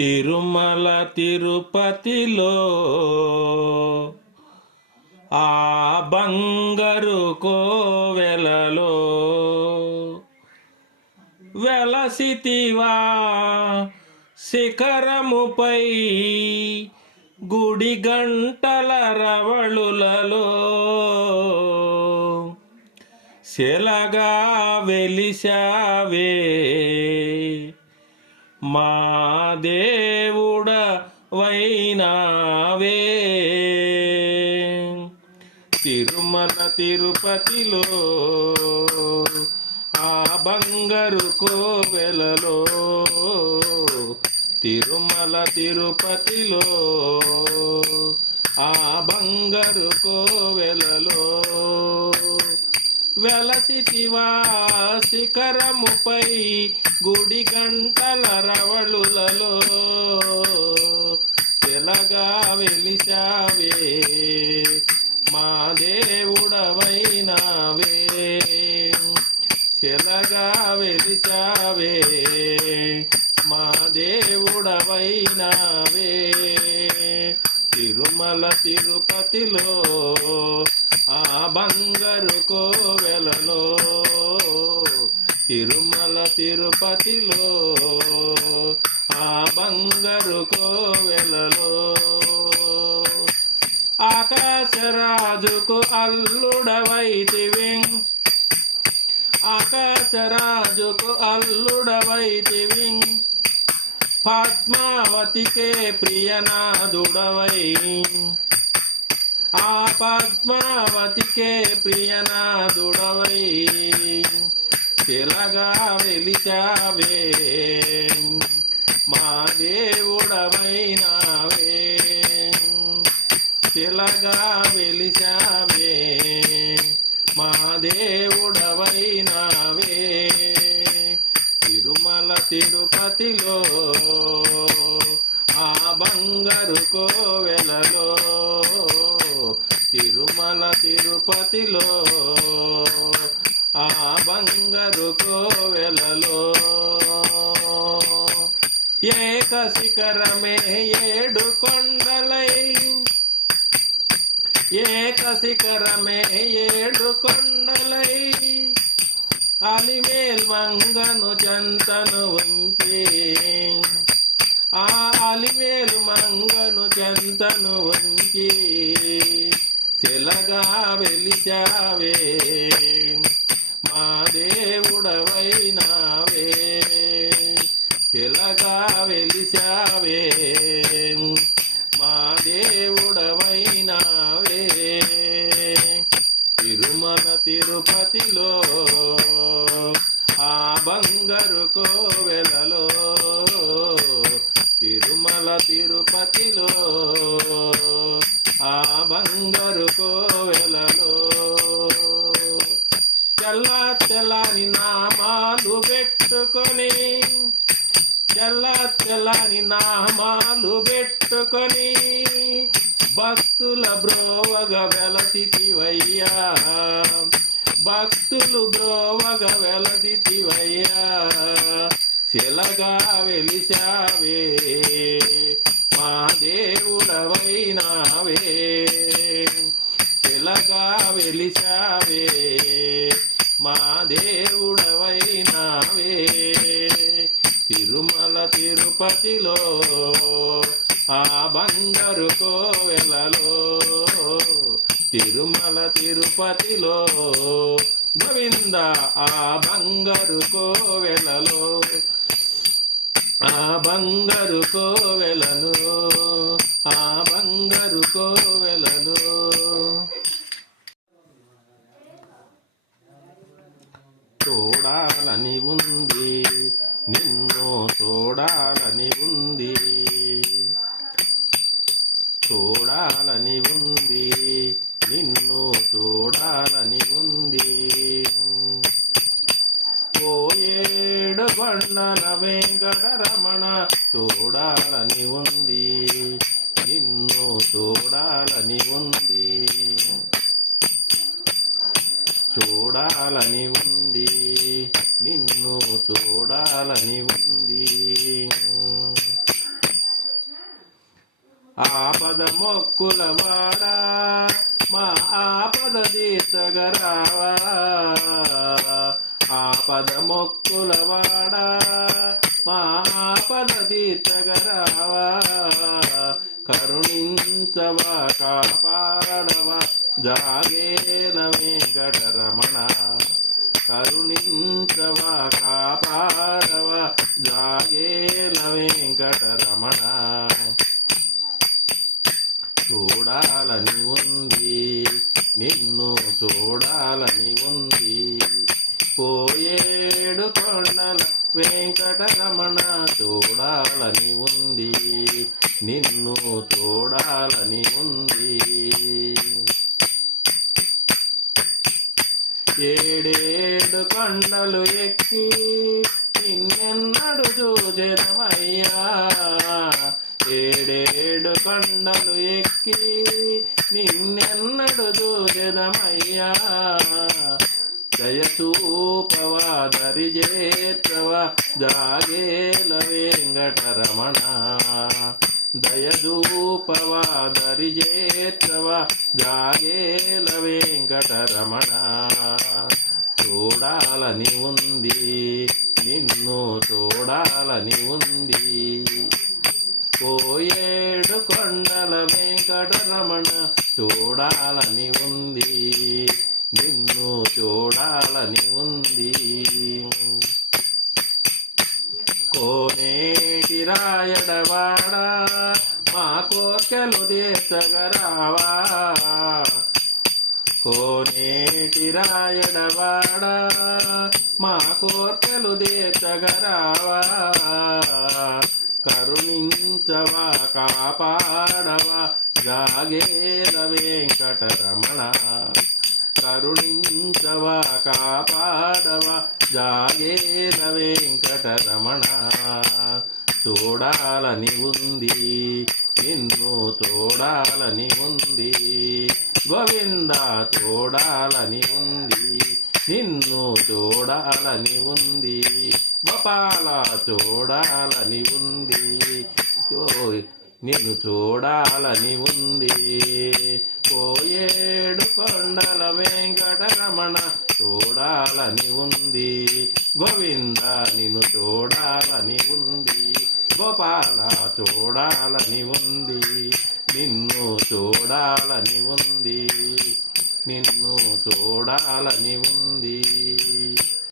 తిరుమల తిరుపతిలో ఆ బంగారు కోవెలలో వెలసితివా శిఖరముపై గుడి గంటల రవళులలో శిలగా వెలిశావే మా దేవుడవైనావే. తిరుమల తిరుపతిలో ఆ బంగారు కోవెలలో తిరుమల తిరుపతిలో ఆ బంగారు కోవెలలో వెలసితివా శిఖరముపై గుడి గంటల రవళులలో శిలగా వెలిశావే మా దేవుడవైనావే. శిలగా వెలిశావే మా దేవుడవైనావే. తిరుమల తిరుపతిలో ఆ బంగారు కోవెలలో తిరుమల తిరుపతిలో ఆ బంగారు కోవెలలో ఆకాశరాజుకు అల్లుడవైతివి ఆకాశరాజుకు అల్లుడవైతివి పద్మావతికే ప్రియనాదుడవై ఆ పద్మావతికే ప్రియనాదుడవై శిలగా వెలిశావే మా దేవుడవైనావే. శిలగా వెలిశావే మా దేవుడవైనావే. తిరుమల తిరుపతిలో ఆ బంగారు కోవెలలో తిరుమల తిరుపతిలో ఆ బంగారు కోవెలలో ఏక శిఖరమే ఏడు కొండలై ఏక శిఖరమే ఏడు కొండలై అలిమేల్ మంగను చెంతను ఉంచి ఆ అలిమేలు మంగను చెంతను ఉంచి శిలగా వెలిశావే మా దేవుడవైనావే. శిలగా వెలిశావే మా దేవుడవైనావే. తిరుమల తిరుపతిలో ఆ బంగారు కోవెలలో తిరుమల తిరుపతిలో ఆ బంగారు కోవెలలో చల్లా తెల్లని నామాలు పెట్టుకొని చల్లా తెల్లని నామాలు పెట్టుకొని భక్తుల బ్రోవగ వెలసితివయ్యా భక్తులు బ్రోవగ వెలసితివయ్యా. శిలగా వెలిశావే మా దేవుడవైనావే. శిలగా వెలిశావే మా దేవుడవైనావే. తిరుమల తిరుపతిలో ఆ బంగారు కోవెలలో తిరుమల తిరుపతిలో గోవింద ఆ బంగారు కోవెలలో ఆ బంగారు కోవెలలో ఆ బంగారు కోవెలలో చూడాలని ఉంది నిన్ను చూడాలని ఉంది చూడాలని ఉంది నిన్ను చూడాలని ఉంది. ఓ ఏడు బండల వెంకటరమణ చూడాలని ఉంది నిన్ను చూడాలని ఉంది చూడాలని ఉంది నిన్ను చూడాలని ఉంది. ఆపద మొక్కులవాడా మా ఆపద తీర్చగరావా ఆపద మొక్కులవాడా మా ఆపద తీర్చగరావా కరుణించవా కాపాడవా జాగేల వెంకటరమణ కరుణించవా కాపాడవా జాగేల వెంకటరమణ చూడాలని ఉంది నిన్ను చూడాలని ఉంది పోయేడు కొండల వెంకటరమణ చూడాలని ఉంది నిన్ను చూడాలని ఉంది ఏడేడు కొండలు ఎక్కి నిన్నెన్నడు చూచెదమయ్యా ఏడేడు కొండలు ఎక్కి నిన్నెన్నడు చూచెదమయ్యా దయచూపవా దరిజేత్రవా జాగేల వెంకటరమణ దయచూపవా దరిజేత్రవా జాగేల వెంకటరమణ చూడాలని ఉంది నిన్ను చూడాలని ఉంది పోయేడు కొండల వెంకటరమణ చూడాలని ఉంది నిన్ను చూడాలని ఉంది కోనేటి రాయడవాడా మా కోర్కెలు తీర్చగరావా కోనేటి రాయడవాడా మా కోర్కెలు తీర్చగరావా కరుణించవా కాపాడవా జాగేల వెంకటరమణ కరుణించవా కాపాడవా జాగేల వెంకటరమణ చూడాలని ఉంది నిన్ను చూడాలని ఉంది గోవింద చూడాలని ఉంది నిన్ను చూడాలని ఉంది గోపాల చూడాలని ఉంది నిన్ను చూడాలని ఉంది పోయేడు కొండల వెంకటరమణ చూడాలని ఉంది గోవింద నిన్ను చూడాలని ఉంది గోపాల చూడాలని ఉంది నిన్ను చూడాలని ఉంది నిన్ను చూడాలని ఉంది